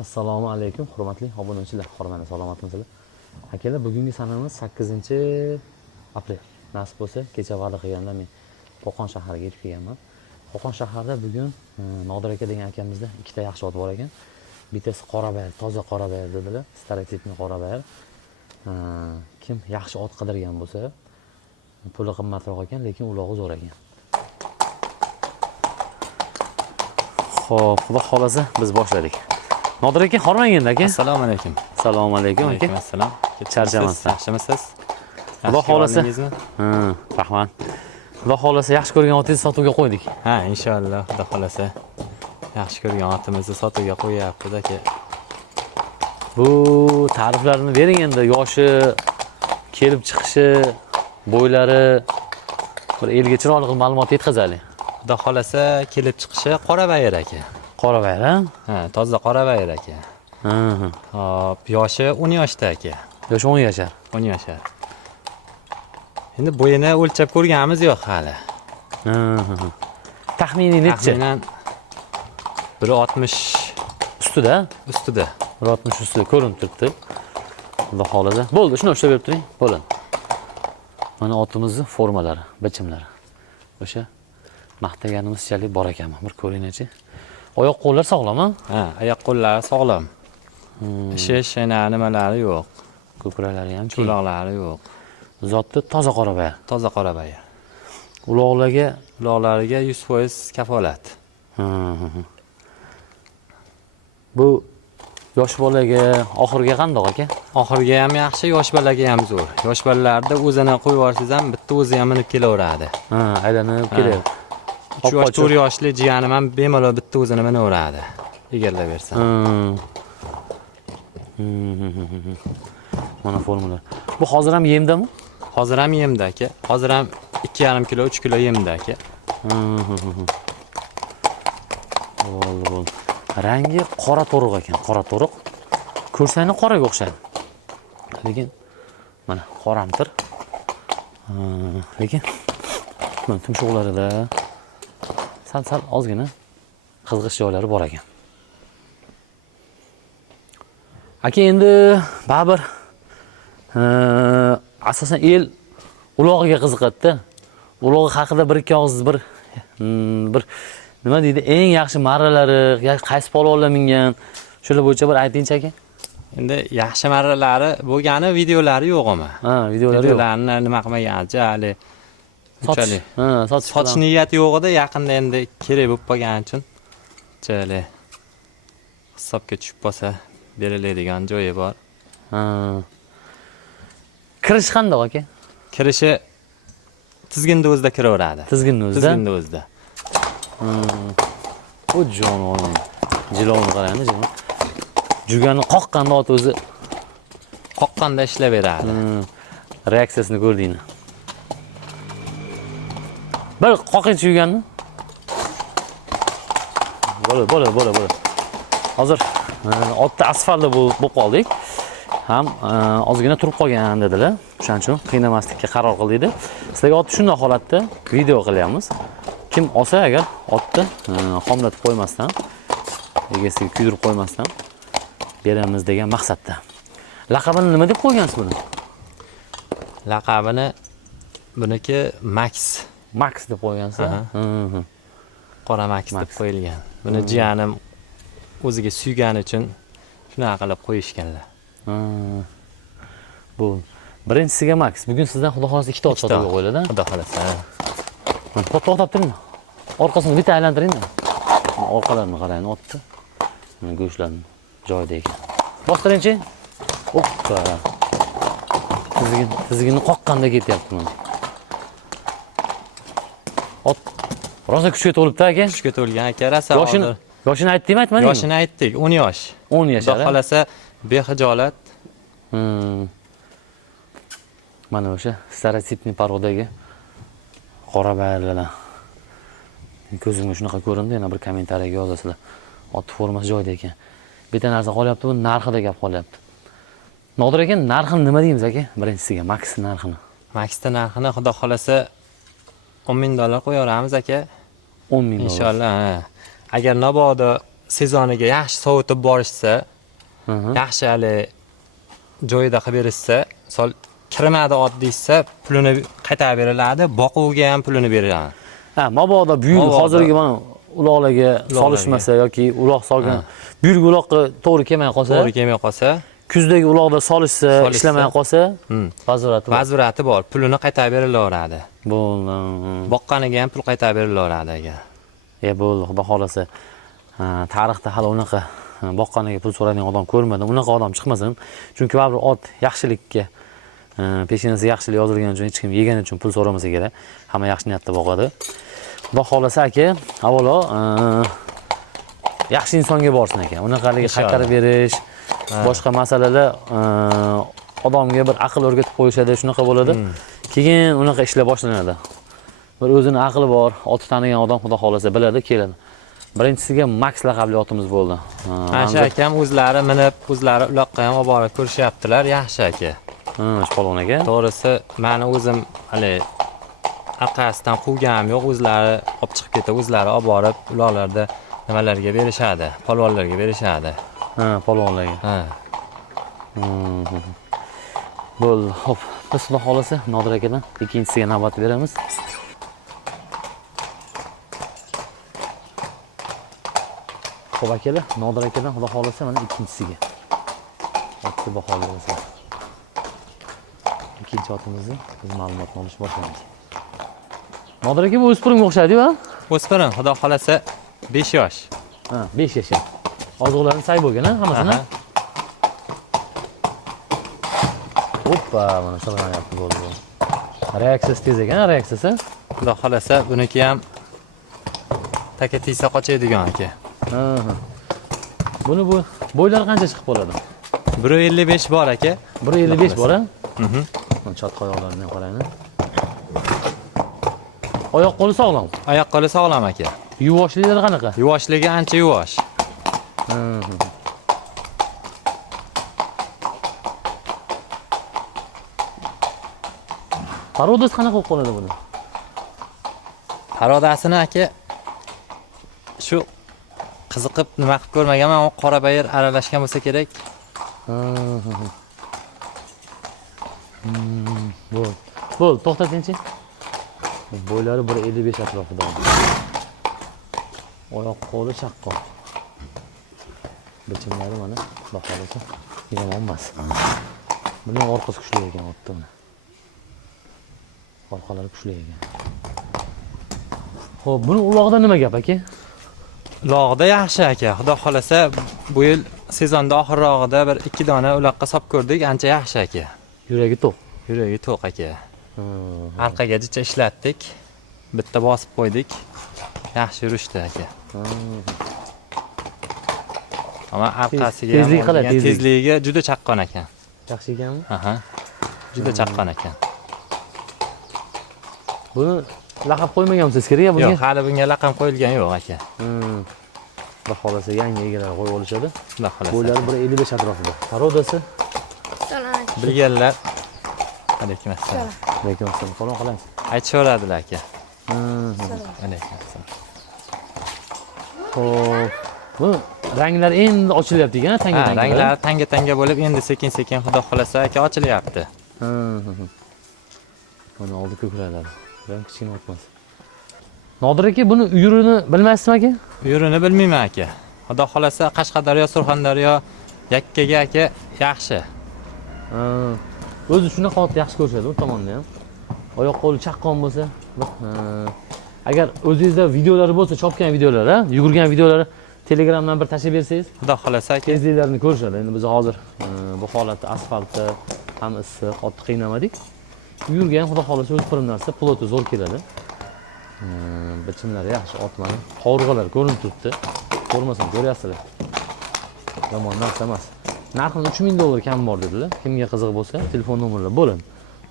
Assalomu alaykum, hurmatli obunachilar, hurmatli salomatmisizlar. Akalar, bugungi sanamiz 8 aprel. Nasib bo'lsa, kecha va'da qilganda men Qo'qon shahriga yetib kelganman. Qo'qon shahrida bugun Nodir aka degan akamizda ikkita yaxshi ot bor ekan. Bittasi qora bayir, toza qora bayir dedilar, stereotipni qora bayir. Kim yaxshi ot qidirgan bo'lsa, puli qimmatroq ekan, lekin ulog'i zo'r ekan. Xo'p, xudo xolasa biz boshladik. Nodir aka, hormang aka. Assalomu alaykum. Assalomu alaykum aka. Assalom. Charchamasdan. Yaxshimisiz? Xudo xolasa. Rahmat. Xudo xolasa yaxshi ko'rgan otingizni sotuvga qo'ydik. Ha, inshaalloh, xudo xolasa. Yaxshi ko'rgan otimizni sotuvga qo'yapmiz aka. Bu ta'riflarni bering endi, yoshi, kelib chiqishi, bo'ylari bir elga chiroyli ma'lumot yetkazaylik. Xudo xolasa kelib chiqishi qora bayir aka. Qora bayir, ha? Ha, toza qora bayir aka. Hop, yoshi 10 yoshda aka. Yoshi 10 yashar. 10 yashar. Endi bo'yini o'lchab ko'rganimiz yo'q hali. Taxminiy necha? Taxminan 1.60 ustida. ustida. 1.60 ustida ko'rinib turibdi. Xudo xolasa. Bo'ldi, shuni ushlab berib turing. Bo'ladi. Mana otimizning formalari, bichimlari. O'sha maqtaganimizchalik bor ekanmi? Bir ko'ringchi. Oyoq qo'llar sog'lom-a? Ha, oyoq qo'llari sog'lom. Shish, nimalari yo'q. Ko'kraklari ham keng. Cho'loqlari yo'q. Zotni toza qora bayir. Toza qora bayir. Uloqlariga 100% kafolat. Bu yosh bolaga oxirga qandoq aka? Oxirga ham yaxshi, yosh bolaga ham zo'r. Yosh bolalarda o'zini qo'yib yuborsangiz ham bitta o'zi ham minib kelaveradi. Aylanib keladi. 3 yosh, 4 yoshli jiyanim ham bemalol bitta o'zini minaveradi. Egallab bersa. Mana formalar. Bu hozir ham yemdami? Hozir ham yemda aka. Hozir ham 2,5 kilo, 3 kilo yemda aka. Bo'ldi. Rangi qora to'riq ekan, qora to'riq. Ko'rsanglar qoraga o'xshaydi. Lekin mana qoramtir. Lekin mana tumshuqlarida sal ozgina qizg'ish joylari bor ekan. Aka, endi baribir asosan el ulog'iga qiziqadi-da. Ulog'i haqida bir ikki og'iz bir nima deydi, eng yaxshi marralari, qaysi polvonlar mingan, shular bo'yicha bir aytingchi aka. Endi yaxshi marralari bo'lgani videolari yo'q ama. Videolari yo'q. Videolarni nima qilmagancha hali sotish niyat niyati yo'q edi, yaqinda endi kerak bo'lib qolgani uchun chali hisobga tushib qolsa beriladigan joyi bor. Kirish qandoq aka? Kirishi tizginda o'zida kiraveradi. Tizginda o'zida. Tizginda o'zida. Bu jonivor. Jilovni qarang-da, jilov. Jugani qoqqanda ot o'zi Qoqqanda ishlab beradi. Reaksiyasini ko'rdingmi? Bir qoqinchi juganni. Bo'ladi. Hozir otda asfaltda bo'lib qoldik. Ham ozgina turib qolgan dedilar. Shuning uchun qiynamaslikka qaror qildik. Sizlarga otni shunday holatda video qilyapmiz. Kim olsa agar otni xomlatib qo'ymasdan, egasiga kuydirib qo'ymasdan beramiz degan maqsadda. Laqabini nima deb qo'ygansiz buni? Laqabini buniki Max. Max deb qo'ygansiz. Qora Max deb qo'yilgan. Buni jiyanim o'ziga suygani uchun shunaqa qilib qo'yishganlar. Bu birinchisiga Max. Bugun sizdan xudo xolasa ikkita ot sotuvga qo'yiladi. Xudo xolasa. To'xtab turing. Orqasini bitta aylantiring-da. Orqalarini qarang, otni. Mana go'shtlarni joyida ekan. Bostiringchi. Hoppa. Tizginni qoqqanda ketyapti mana. Ot rosa kuchga to'libdi aka. Kuchga to'lgan aka, rosa. Yoshini aytdingmi, aytmadingmi? Yoshini aytdik, 10 yosh. 10 yashar. Xudo xolasa behijolat. Mana o'sha stereotipni parodagi qora bayirlardan. Ko'zimga shunaqa ko'rindi, yana bir kommentariyaga yozasizlar. Ot formasi joyida ekan. Bitta narsa qolyapti, bu narxida gap qolyapti. Nodir aka, narxini nima deymiz aka? Birinchisiga Max narxini. Maxda narxini xudo xolasa $10,000 qo'yaveramiz aka. 10,000 Inshaalloh. Agar mabodo sezoniga yaxshi sovutib borishsa, Hı. yaxshi hali joyida qilib berishsa, misol kirmadi oddiysa, pulini qaytarib beriladi, boquvga ham pulini beradi. Ha, mabodo buyuk Mabodo. hozirgi mana uloqlarga solishmasa yoki uloq solgan buyuk uloqqa to'g'ri kelmay qolsa, To'g'ri kelmay qolsa, kuzdagi uloqda solishsa, ishlamay qolsa, vazirati bor. vazirati bor, pulini qaytarib berilaveradi. Bo'ldi. Boqqaniga ham pul qaytarib berilaveradi agar. Bo'ldi, xudo xolasa. Tarixda hali unaqa boqqaniga pul so'raydigan odam ko'rmadim. Unaqa odam chiqmasin. Chunki baribir ot yaxshilikka peshinasi yaxshilik yozilgani uchun hech kim yegani uchun pul so'ramasa kerak. Hamma yaxshi niyatda boqadi. Xudo xolasa aka, avvalo yaxshi insonga borsin aka. Unaqaligi qaytarib berish, boshqa masalalar odamga bir aql o'rgatib qo'yishadi, shunaqa bo'ladi. Keyin unaqa ishlar boshlanadi. Bir o'zini aqli bor, oti tanigan odam xudo xolasa biladi, keladi. Birinchisiga Max laqabli otimiz bo'ldi. Asha akam o'zlari minib, o'zlari uloqqa ham olib borib ko'rishyaptilar, yaxshi aka. Shpolvon aka. To'g'risi, meni o'zim hali orqasidan quvganim yo'q, o'zlari olib chiqib ketib, o'zlari olib borib, uloqlarda nimalarga berishadi, polvonlarga berishadi. Polvonlarga. Ha. Bo'ldi. Xo'p, biz xudo xolasa Nodir akadan ikkinchisiga navbat beramiz. Xo'p akalar, Nodir akadan xudo xolasa mana ikkinchisiga. Otni baholaymiz. Ikkinchi otimizni biz ma'lumotni olish boshlaymiz. Nodir aka bu o'spirimga o'xshaydi-ku? O'spirim, xudo xolasa 5 yosh. 5 yosh. Ozuqlarni say bo'lgan-a hammasini? Hoppa, mana shug'ullanyapti bo'ldi. Reaksiyasi tez ekan, reaksiyasi. Xudo xolasa buniki ham taka tiysa qochadigan aka. Buni bu bo'ylari qancha chiqib qoladi? 1.55 bor aka. 1.55 bor-a? Chotqa oyoqlarini qarayni. Oyoq qo'li sog'lom. Oyoq qo'li sog'lom aka. Yuvoshligi qanaqa? Yuvoshligi ancha yuvosh. Parodasi qanaqa bo'lib qoladi buni? Parodasini aka shu qiziqib nima qilib ko'rmaganman, u qora bayir aralashgan bo'lsa kerak. Bo'l, to'xtatingchi. Bo'ylari 1.55 atrofida. Oyoq qo'li chaqqon. Bichimlari mana xudo xolasa yomon emas. Buni orqasi kuchli ekan otda uni. Orqalari kuchli ekan. Xo'p, buni ulog'ida nima gap aka? Ulog'ida yaxshi aka. Xudo xolasa bu yil sezonda oxirrog'ida bir 2 dona uloqqa solib ko'rdik, ancha yaxshi aka. Yuragi to'q. Yuragi to'q aka. Arqaga jicha ishlatdik. Bitta bosib qo'ydik. Yaxshi yurishdi aka. Ama arqasiga tezligi qalay? Tezligiga juda chaqqon ekan. Yaxshi ekanmi? Aha. Juda chaqqon ekan. Buni laqab qo'ymaganmisiz kerak bunga? Yo'q, hali bunga laqab qo'yilgan yo'q aka. Xudo xolasa yangi egalar qo'yib olishadi. Xudo xolasa. Bo'ylari 1.55 atrofida. Parodasi? Bilganlar. Alaykum assalom. Alaykum assalom. Falon qilamiz. Aytishaveradilar aka. Alaykum assalom. Xo'p. Bu ranglar endi ochilyapti ekan, tanga-tanga. Ranglar tanga-tanga bo'lib, endi sekin-sekin xudo xolasa aka ochilyapti. Mana oldi ko'kraklari. Biram kichkina otmas. Nodir aka, buni uyurini bilmaysizmi aka? Uyurini bilmayman aka. Xudo xolasa Qashqadaryo, Surxondaryo yakkaga aka yaxshi. O'zi shunaqa otni yaxshi ko'rishadi u tomonda ham. Oyoq qo'li chaqqon bo'lsa, agar o'zingizda videolari bo'lsa, chopgan videolar, yugurgan videolari Telegramdan bir tashib bersangiz, xudo xolasa aka tezliklarini ko'rishadi. Endi biz hozir bu holatda asfaltda ham issiq, otni qiynamadik. Yurgan xudo xolasa o'spirim narsa, ploti zo'r keladi. Bichimlari yaxshi, ot mana qovurg'alar ko'rinib turibdi. Ko'rmasam ko'ryapsizlar. Yomon narsa emas. Narxini $3000 kam bor dedilar. Kimga qiziq bo'lsa, telefon nomerlar bo'lin.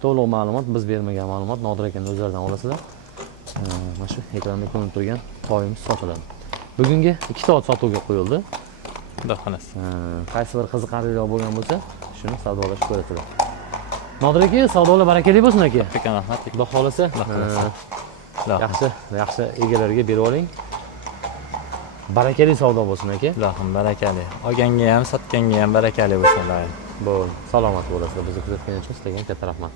To'liq ma'lumot biz bermagan ma'lumot Nodir akaning o'zlaridan olasizlar. Mana shu ekranda ko'rinib turgan toyimiz sotiladi. Bugungi 2 ta ot sotuvga qo'yildi. xudo xolasa. Qaysi bir qiziqarliroq bo'lgan bo'lsa, shuni savdolashib ko'rasizlar. Nodir aka, savdolar barakali bo'lsin aka. Aka rahmat. Xudo xolasa. Yaxshi egalarga berib oling. Barakali savdo bo'lsin aka. Ilohim barakali. Olganga ham, sotganga ham barakali bo'lsin ilohim. Bo'ldi. Salomat bo'lasizlar. Bizni kuzatganingiz uchun sizlarga katta rahmat.